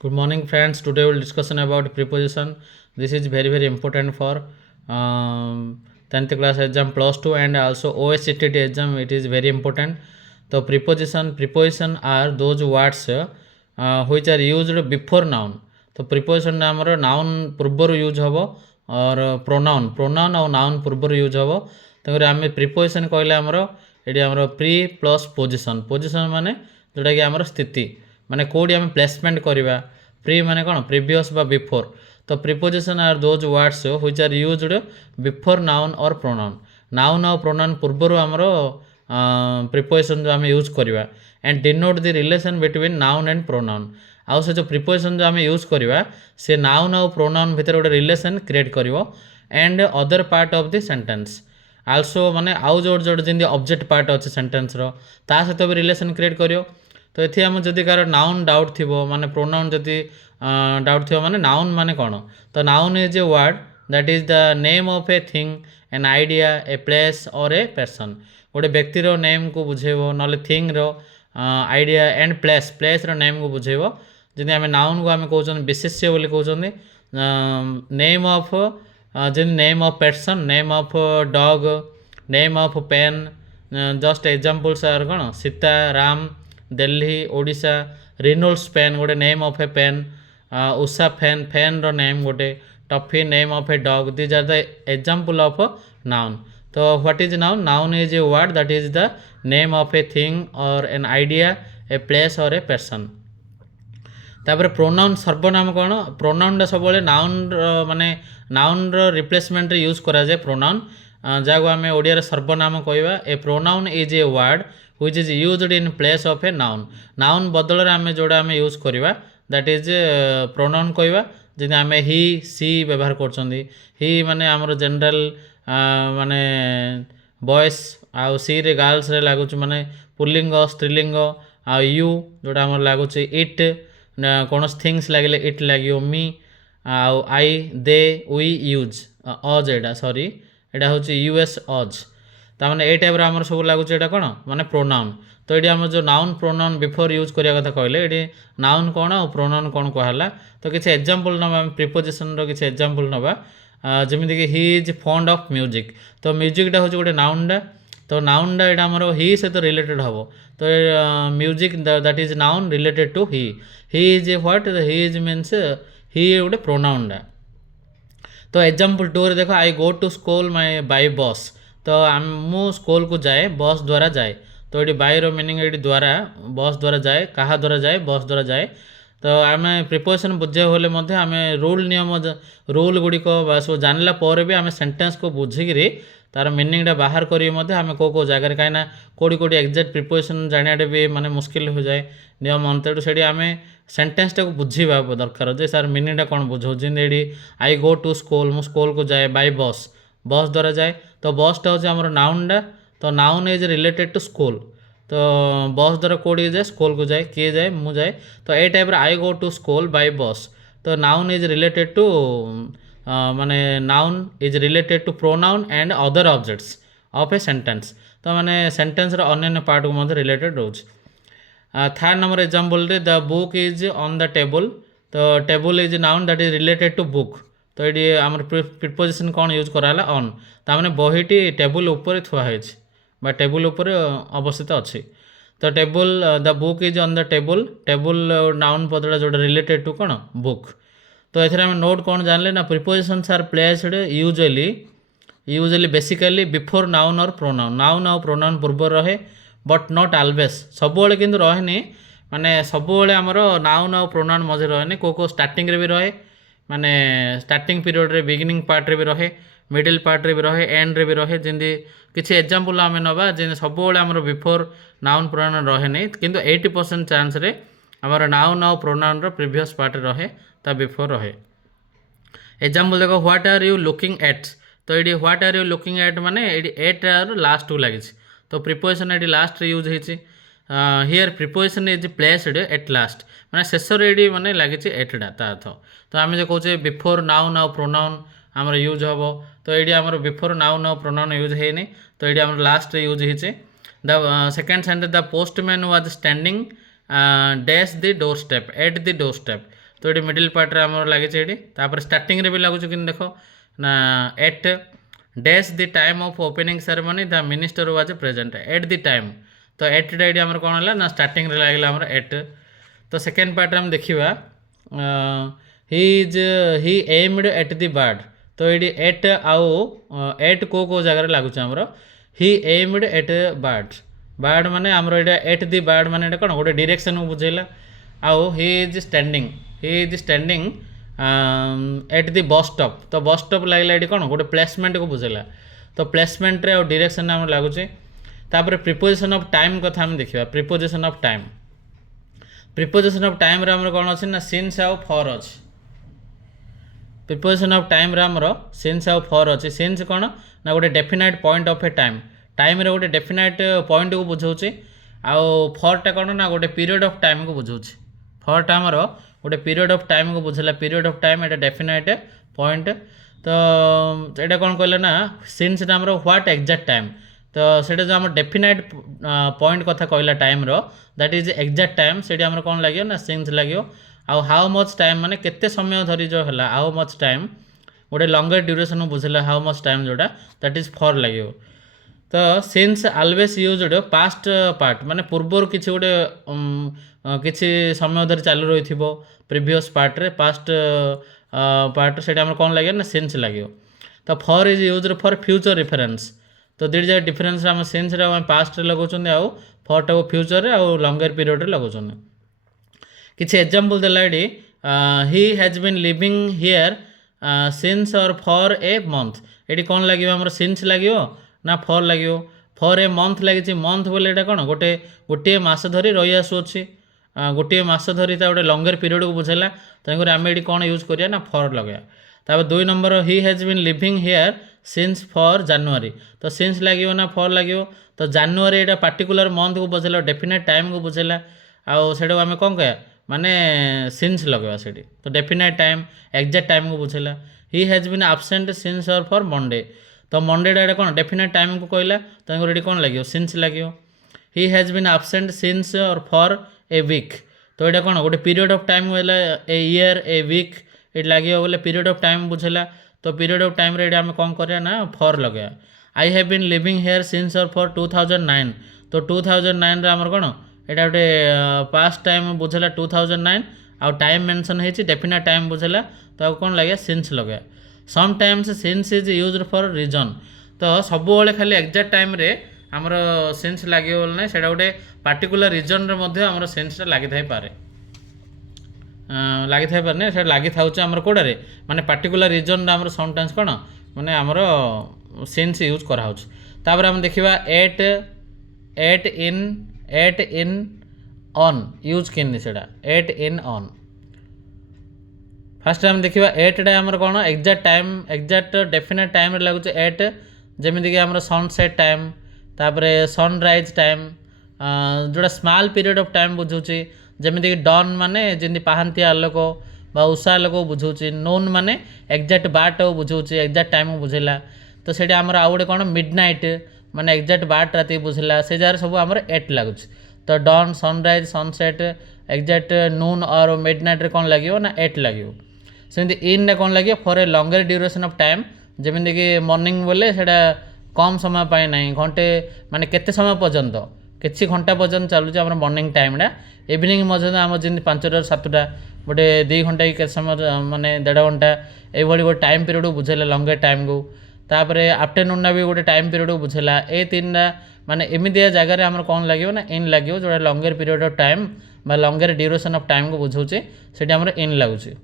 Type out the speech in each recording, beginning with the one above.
Good morning, friends. Today we'll discussion about preposition. This is very important for 10th class exam, plus 2, and also OSCTT exam. It is very important. So preposition are those words which are used before noun. तो preposition आमर noun पूर्वर use हम और pronoun और noun पूर्वर use हम तेणुकर आम preposition कहले आमर ये आमर प्री प्लस पोजिशन माने जोटा कि आमर स्थिति माने कौटी आम प्लेसमेंट करवा प्री माने कौन प्रिवियस बा बिफोर तो preposition are those words which are used before noun or noun or pronoun पूर्वर आमर प्रिपोजिशन जो आम यूज करवा and denote the relation between noun and pronoun आउ से जो प्रिपोजिशन जो आम यूज करवा से नाउन और प्रोनाउन भितर गोटे रिलेशन क्रिएट कर and other part of the sentence also माने आउ जो जो जमी ऑब्जेक्ट पार्ट अच्छे सेंटेंस ता सहित भी रिलेशन क्रिएट करियो तो ये आम जदि कार नाउन डाउट थी माने प्रोनाउन जदि डाउट थी माने नाउन माने कौन तो noun is a word that is the name of a thing N idea a place or a person गोटे व्यक्तिर नेम को बुझेब ना thing idea and place name को बुझेब जमी आम नाउन को आम कौन विशेष्य बोली कहते नेम ऑफ जमी name of person name of dog name of pen just examples are कौन सीता राम दिल्ली ओडिशा रिनोल्ड्स पेन गोटे name of a pen Usha fan रो नेम गोटे Tuffy name of a dog these are the example of noun तो what is noun is a word that is the name of a thing or an idea a place or a person तापर pronoun सर्वनाम कौन pronoun सब noun माने noun replacement use करा जाए pronoun जहाँ आम ओडिया सर्वनाम कहवा a pronoun is a word which is used in place of a noun बदल आम जोड़ा आम यूज करवा दैट इज प्रोनाउन कहवा जमी आम ही सी व्यवहार कर ही माने आमर जनरल माने बॉयज आउ सी रे गर्ल्स रे लगुच माने पुल्लिंग स्त्रीलिंग आ यू जोड़ा आम लगुच इट कौन थिंग्स लगे इट लगे मी आउ आई दे we use a Etah sorry एटा हूँ यूएस अज ताने ये टाइप आम सब लगुच एटा कौन माने प्रोनाउन तो ये आम जो नाउन प्रोनाउन बिफोर यूज करने कथा कहले ये नाउन कौन और प्रोनाउन कौन कहला तो किसी एग्जांपल नवा प्रिपोजिशन रो किसी एग्जांपल नवा जमीक he is fond of music तो म्यूजिकटा हूँ गोटे नाउनटा तो नाउनटा यहाँ आमर ही सहित रिलेटेड हम तो music that is noun related to he is what he is means he गोटे प्रोनाउनटा तो एग्जांपल 2 रे देखो I go to school my by bus तो मु स्कूल को जाए बस द्वारा जाए तो ये बाय रो मीनिंग ये द्वारा बस द्वारा जाए कहा द्वारा जाए बस द्वारा जाए तो आम प्रिपोजिशन बुझे होले आम रूल नियम रूल गुड़िक सब जानला पर भी आम सेंटेंस को बुझिकी तार मीनिंगटा बाहर करें आम कौ जगह कहीं कौटी कौटी एक्जाक्ट प्रिपोजिशन जानाटे भी माने मुस्किल हो जाए नियम अंतर से आम सेंटेंसटा को बुझा दरकार जे सार मीनिंगटा कौन बुझाऊँ जी आई गो टू स्कूल मु स्कूल को जाए बाय बस बस द्वारा जाए तो बसटा हूँ आम नाउनटा तो noun is related to school तो बस द्वारा कौटी जाए स्कूल को जाए किए जाए मु जाए तो ये type I go to school by bus तो नाउन इज रिलेटेड टू माने noun is related to pronoun and other objects of a sentence तो माने सेंटेंस रो अन्य पार्ट को मध्य रिलेटेड रोज थर्ड नंबर एग्जांपल रे the book is on the table तो table is noun that is related to book तो ये आम प्रिपोजिशन कौन यूज कराला ऑन ताने बहीटी टेबल ऊपर थुआ है टेबल ऊपर अवस्थित अच्छी तो table the book is on the table noun पदटा जो रिलेटेड टू कौन बुक तो ये नोट कौन जानले ना prepositions are placed usually basically before noun or pronoun पूर्व रहे बट नॉट ऑलवेज सबुबले किंतु रहेनी माने सबुबले आमर नाउन और प्रोनाउन मझे रहेनी को स्टार्टिंग रे भी रहे माने स्टार्टिंग पीरियड रे बिगिनिंग पार्ट रे भी रहे मिडिल पार्ट रे भी रहे एंड रे भी रहे जमी किसी एग्जांपल आम नवा जे सबुबले आमर बिफोर नाउन प्रोनाउन रहे नहीं किंतु 80% चांस रे आमर noun or pronoun row previous part रहे ता बिफोर रहे एग्जांपल देखो what are you looking at तो ये what are you looking at माने एट लास्ट को लगी तो प्रिपोजिशन ये लास्ट यूज होती here preposition is placed at last माने शेष ये माने लगी एटा ता अर्थ तो आम जो कहे बिफोर नाउन और प्रोनाउन आमर यूज हम तो ये आमर before noun or pronoun use है तो ये आम लास्ट यूज होती the second sentence the postman was standing dash the door step at the door step तो ये मिडिल पार्ट रे आमर लगे ये तापर स्टार्टिंग रे भी लगुच कि देख ना at dash the time of opening ceremony the minister was present at the time तो एट डेट आमर कौन है ना स्टार्टिंग रे लगे आमर एट तो सेकेंड पार्ट आम देखा ही एम्ड एट द बर्ड तो ये एट आउ एट को जगार लगुच आमर ही एम्ड एट बर्ड माने आमर ये एट द बर्ड माने कौन गोटे डायरेक्शन को बुझेला आउ he is standing at the bus stop तो बस स्टॉप लगला ये कौन गोटे प्लेसमेंट को बुझेला तो प्लेसमेंट रे और डायरेक्शन आम लगुचे तापर प्रिपोजिशन ऑफ टाइम कथा हम देखिबा प्रिपोजिशन ऑफ टाइम रे हमर कोन अछि ना सिंस आउ फॉर अछि प्रिपोजिशन ऑफ टाइम रे हमर सिंस आउ फॉर अछि सिंस कोन ना गोटे definite point of A time रे गोटे डेफिनाइट पॉइंट को बुझौछि आउ फॉर टा कोन ना गोटे पीरियड ऑफ टाइम को बुझौछि फॉर टा हमर गोटे पीरियड ऑफ टाइम को बुझला period of time Etah definite point तो एटा कोन कहले ना सिंस टा हमर व्हाट एग्जैक्ट टाइम तो सेटा जो आम डेफिनाइट पॉइंट कथा कहला टाइम रो दैट इज एग्जैक्ट टाइम सेठी हमर कोन लागियो ना सिंस लागियो आउ हाउ मच टाइम माने केते समय धरी जो हला हाउ मच टाइम गोटे लॉन्गर ड्यूरेशन बुझला हाउ मच टाइम जोटा दैट इज फॉर लागियो तो since always used past part माने पूर्वर किछि गोटे किछि समय धरी चालू रही थिबो प्रीवियस पार्ट रे पास्ट पार्ट सेटा हमर कोन लागियो ना सिंस लागियो तो for is used for future reference तो दुईट जाक डिफरेन्स आम सेन्स आम पास्ट लगाउछन आउ फॉर टा फ्यूचर रे आउ लॉन्गर पीरियड रे लगाउछन किछि एग्जांपल देला Eddie he has been living here since और फॉर ए मंथ एडी कोन लागियो हमर सिंस लागियो ना फॉर लागियो फॉर ए मंथ लागिछि मंथ बोले एटा कोन गोटे मास धरी रही आसु अछि गोटे मास धरी ता गोटे लॉन्गर पीरियड को बुझेला तंकर आमे एडी कोन यूज करिया ना फॉर लगाया तापर दुई number he has been living here since for January तो सिंस लगे ना फॉर लगे तो जनवरी एटा पार्टिकुलर मंथ को बुझेला डेफिनेट टाइम को बुझेला आउ सेटा आम कौन कह माने सिंस लगेगा सेठी तो डेफिनेट टाइम एग्जैक्ट टाइम को बुझेला he has been absent since और फॉर मंडे तो मंडे एटा कौन डेफिनेट टाइम को कहला तो ये कौन लगे सिंस लगे he has been absent since और फॉर ए वीक तो ये कौन गोटे पीरियड ऑफ टाइम है ए ईयर ए वीक ये लगे बोले पीरियड ऑफ टाइम बुझेला तो पीरियड ऑफ टाइम रे आम कौन करिया ना फॉर लगे I have been living here since और फॉर 2009 तो 2009 रे आमर कौन एटा गोटे पास्ट टाइम बुझेला 2009 आउ टाइम मेंशन है डेफिनेट टाइम बुझेला तो कौन लगे सिंस लगे sometimes since is used for reason तो सब बेले खाली एग्जैक्ट टाइम रे आमर सिंस लगे बोले ना सेटा गोटे पार्टिकुलर रीजन रे मध्य आमर सिंस लगी थाई पारे लगी थाई पारे से लगी था आमर कोड़े माने पार्टिकुलर रीजन आमर समटाइम्स कौन माने आमर सिंस यूज करा तापर हम देखिबा एट इन ऑन यूज किन सेटा एट इन ऑन फास्ट हम देखिबा एट डे आमर कौन exact time exact definite time रे लागुचे एट जेमिति कि आमर सनसेट टाइम तापरे सनराइज टाइम जोड़ा स्मॉल पीरियड ऑफ टाइम बुझुची जेमिति कि डॉन माने जेंति पाहांतिया आलोक बा उषा आलोक बुझुची नोन माने एग्जैक्ट बाट बुझुची एग्जैक्ट टाइम बुझेला तो सेठी आमर आउ गोटे कौन मिडनाइट माने एग्जैक्ट बाट राति बुझेला से जार सब आमर एट लागुची तो डॉन सनराइज सनसेट एग्जैक्ट नून और मिडनाइट रे कौन लागियो ना एट लागियो सेमती इन रे कौन लागियो for a longer duration of time जेमिति कि मॉर्निंग बोले सेटा कम समय पाए नहीं घंटे माने केते समय पर्यंत किसी घंटा पर्यंत चलुचे आम मॉर्निंग टाइमटा इवनिंग मध्य आम जमी 5टा 7टा गोटे 2 घंटा कि समय माने 1.5 घंटा ये गोटे टाइम पीरियड को बुझेला लॉन्गर टाइम को तापर आफ्टरनून भी गोटे टाइम पीरियड को बुझेला ए 3टा माने एमितिया जगह आम कौन लगे ना इन लगे जो longer period of time longer duration of time को बुझाऊे से इन लगुचे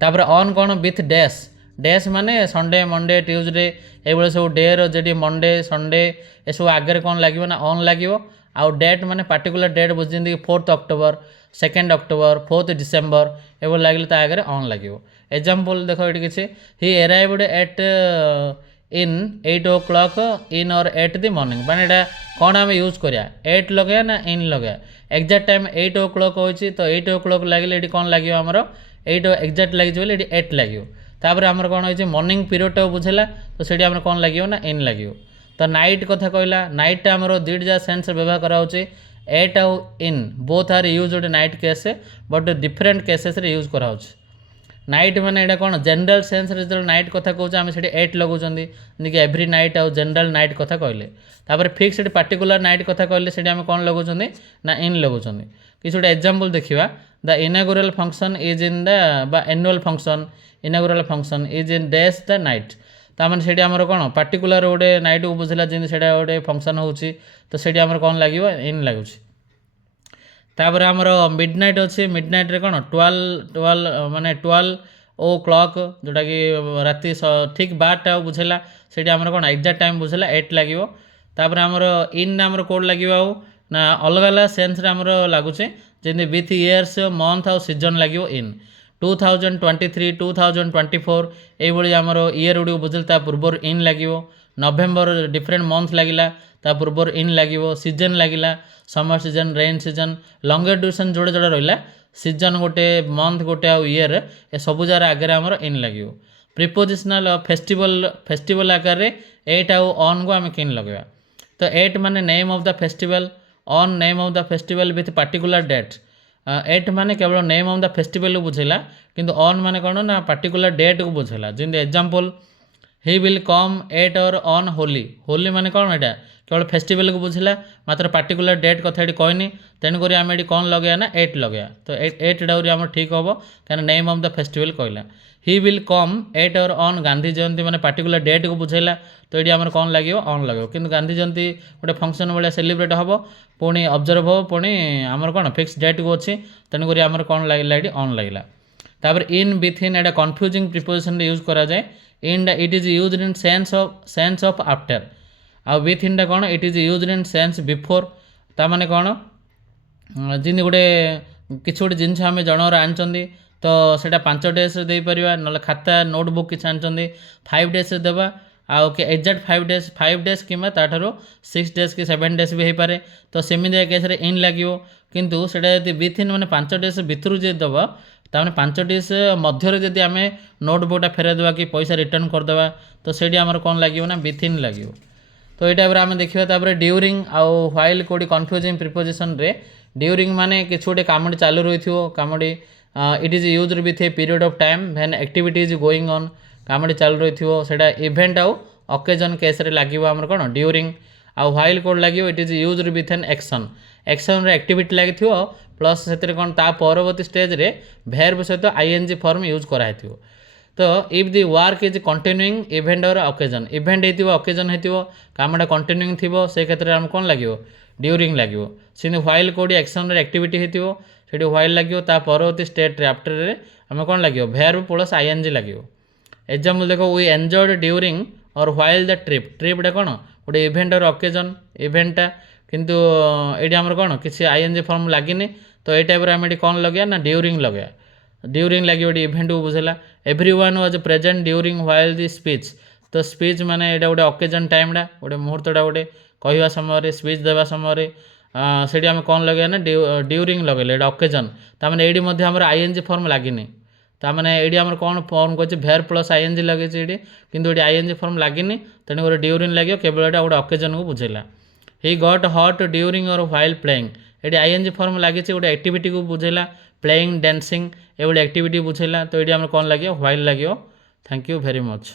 तापर ऑन कौन विथ डैश डैश माने संडे मंडे ट्यूजडे ये सब डे री मंडे संडे ये सब आगे कौन लगे ना ऑन लगे आउ डेट माने पार्टिकुलर डेट बुझे 4th October 2nd October 4th December ये लगे आगे ऑन लगे एग्जाम्पल देख ये किसी ही एराइव्ड एट इन 8 o'clock इन और एट द मॉर्निंग माने एटा कौन आम यूज करिया 8 लगे ना इन लगे एग्जैक्ट टाइम 8 o'clock होची तो 8 o'clock लगे ये कौन लगे आमर 8 एग्जैक्ट लगे बोले ये 8 लगे तापर आमर कौन हो मॉर्निंग पीरियड बुझेला तो से कौन लगे ना इन लगे तो नाइट कथा कहला नाइट आमर 2टा सेन्स व्यवहार कराऊे एट आउ in both are used night case but different cases रे यूज करा होछि नाइट माने एटा कोन जनरल सेंस रे जो नाइट कथा कहउछ आमे सेठी एट लगुचंदी निके एवरी नाइट आउ जनरल नाइट कथा कहले तापर फिक्स्ड पार्टिकुलर नाइट कथा कहले सेठी आमे कोन लगुचंदी ना इन लगुचंदी किछ गोटे एग्जांपल देखिबा the inaugural function is in the बा annual function inaugural function is in dash the night ताମାନେ ସେଠି ଆମର କ'ଣ ପାର୍ଟିକୁଲାର ଗୋଟେ ନାଇଟ୍କୁ ବୁଝିଲା ଯେମିତି ସେଇଟା ଗୋଟେ ଫଙ୍କସନ୍ ହେଉଛି ତ ସେଠି ଆମର କ'ଣ ଲାଗିବ ଇନ୍ ଲାଗୁଛି ତାପରେ ଆମର ମିଡ଼ ନାଇଟ୍ ଅଛି ମିଡ଼ ନାଇଟ୍ରେ କ'ଣ 12 ମାନେ 12 o'clock ଯେଉଁଟାକି ରାତି ଠିକ୍ 12ଟା ବୁଝେଇଲା ସେଠି ଆମର କ'ଣ ଏକ୍ଜାକ୍ଟ ଟାଇମ୍ ବୁଝେଇଲା 8 ଲାଗିବ ତାପରେ ଆମର ଇନ୍ ଆମର କେଉଁଠି ଲାଗିବ ଆଉ ନା ଅଲଗା ଅଲଗା ସେନ୍ସରେ ଆମର ଲାଗୁଛି ଯେମିତି ୱିଥ୍ ଇୟର୍ସ ମନ୍ଥ ଆଉ ସିଜନ୍ ଲାଗିବ ଇନ୍ 2023 2024 এইভাবে আমার ইয়ের গুড়ি বুঝলে তা পূর্বর ইন লাগিব নভেম্বর ডিফরেন্ট মন্থ লাগিলা তা পূর্বর ইন লাগিব সিজন লাগিলা समर सीजन रेन सीजन लंगर ड्यूरेशन जोड़े जोड़े रहा सीजन गोटे मंथ गोटे आउ इयर ए सबू जार आगे आमर इन लगे प्रिपोजिशनल फेस्टिवल आकार एट आउ ऑन को आम किन लगे तो एट माने name of the festival on name of the festival with particular date at माने केवल नेम ऑफ द फेस्टिवल बुझेला किंतु ऑन माने कौन ना पार्टिकुलर डेट को बुझेला जिन example he will come at और ऑन होली होली माने कौन एटा केवल फेस्टिवल को बुझेला मात्र पार्टिकुलर डेट कथा ये कहनी तेणुक आम ये कौन लगे ना एट लगे तो एट डाउरी आम ठीक हम क्या नेम ऑफ द फेस्टिवल कहला ही विल कम एट और ऑन गांधी जयंती माने पार्टिकुलर डेट को बुझेला तो ये आम कौन लगे ऑन लगे किंतु गांधी जयंती गोटे फंक्शन भाया सेलिब्रेट हम पुणी ऑब्जर्व हम पुणी आमर कौन फिक्स डेट को अच्छी तेणुक आमर कौन लगे ये ऑन लगला तापर in with in Etah confusing preposition use करा जाए in it is used in sense of after आ विथ इनटा कौन it is used in sense before ताने कौन जिन गोटे किसी गोटे जिनस आम जनवर आनी तो सेटा 5 days दे पारिबा न खाता नोटबुक किसी आनी 5 days देवा आउ एक्जाक्ट 5 days किंवा ताठारो 6 days कि 7 days भी हो पारे तो सेमिदिया केस इन लगे किंतु सेटा यदि विथ इन माने 5 days भितर जे दबा ताने 5 days मध्य जदि आम नोटबुकटा फेराई देवा कि पैसा रिटर्न करदेवा तो सेठी आमर कौन लगे ना विथ इन लगे तो ये टाइप आम देखा ड्यूरिंग आउ व्हाइल कोडी कन्फ्यूजिंग प्रिपोजिशन रे ड्यूरिंग माने किसी गोटे कामटी चालू रही Kamptee it is used with a period of time when activity is going on Kamptee चालू रही सेटा इवेंट आउ ओकेजन केस रे लगे आमर कौन ड्यूरिंग आउ व्हाइल कोड लगे it is used with an action action रे एक्टिविटी लगे प्लस से कौन ता परवर्ती स्टेज रे भेर्ब सहित आईएनजी फॉर्म यूज कराई तो if the work is continuing event और ओकेजन इवेंट होती ओकेजन होती कामटा कंटिन्यूइंग थी से क्षेत्र में आम कौन लगे ड्यूरिंग लगे सिंध व्हाइल कोडी एक्शन एक्टिविटी होती से व्हाइल लगे परवर्ती स्टेट रे आफ्टर रे आम कौन लगे भेर्ब प्लस आईएनजी लगे एग्जांपल देखो वी एंजॉयड ड्यूरिंग और व्हाइल द ट्रिपटा कौन गोटे इवेंट और ओकेजन इवेंटा किंतु ये आमर कौन किसी आईएनजी फॉर्म लगे तो ये टाइप आम कौन लगे ना ड्यूरिंग लगे ड्यूरिंग लगे गोटे इवेंट को बुझेला everyone was present during while the speech तो स्पीच माने एटा गोटे ओकेजन टाइमटा गोटे मुहूर्तटा गोटे कहवा समय स्पीच देवा समय से आम कौन लगे ना ड्यूरिंग लगे एटा ओकेजन तामाने एडी मध्य हमर आईएनजी फॉर्म लागिनी तामाने एडी हमर कौन फॉर्म कहछि भेर प्लस आईएनजी लगे एडी किंतु एडी आईएनजी फॉर्म लागिनी तेणु गोटे ड्यूरिंग लगे केवल एटा गोटे ओकेजन को बुझेला ही गॉट हॉट ड्यूरिंग और व्हाइल प्लेइंग ये आईएनजी फॉर्म लगे गोटे एक्टिविटी को बुझेला प्लेइंग डांसिंग ये एक्टिविटी बुझेला तो ये कौन लगे व्हाइल लगे थैंक यू वेरी मच।